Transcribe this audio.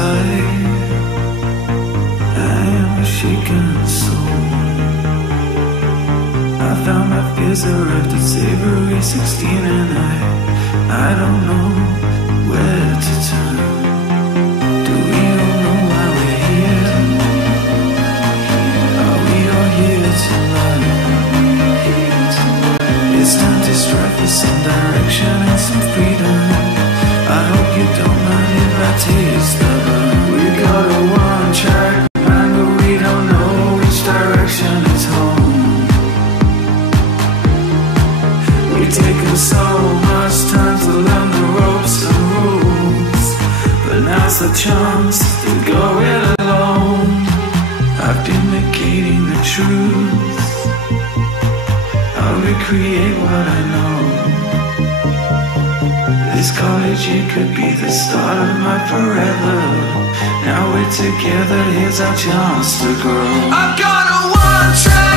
inside. I am a shaken soul. I found my fears arrived at Savory 16, and I don't know where to turn. Do we all know why we're here? Are we all here to learn? It's time to strive for some direction and some freedom. I hope you don't mind if I taste the burn. We got a one-track mind, but we don't know which direction is home. We've taken so much time to learn the ropes and rules, but now's the chance to go it alone. I've been negating the truth. I'll recreate what I know. This college, it could be the start of my forever. Now we're together, here's our chance to grow. I've got a one-track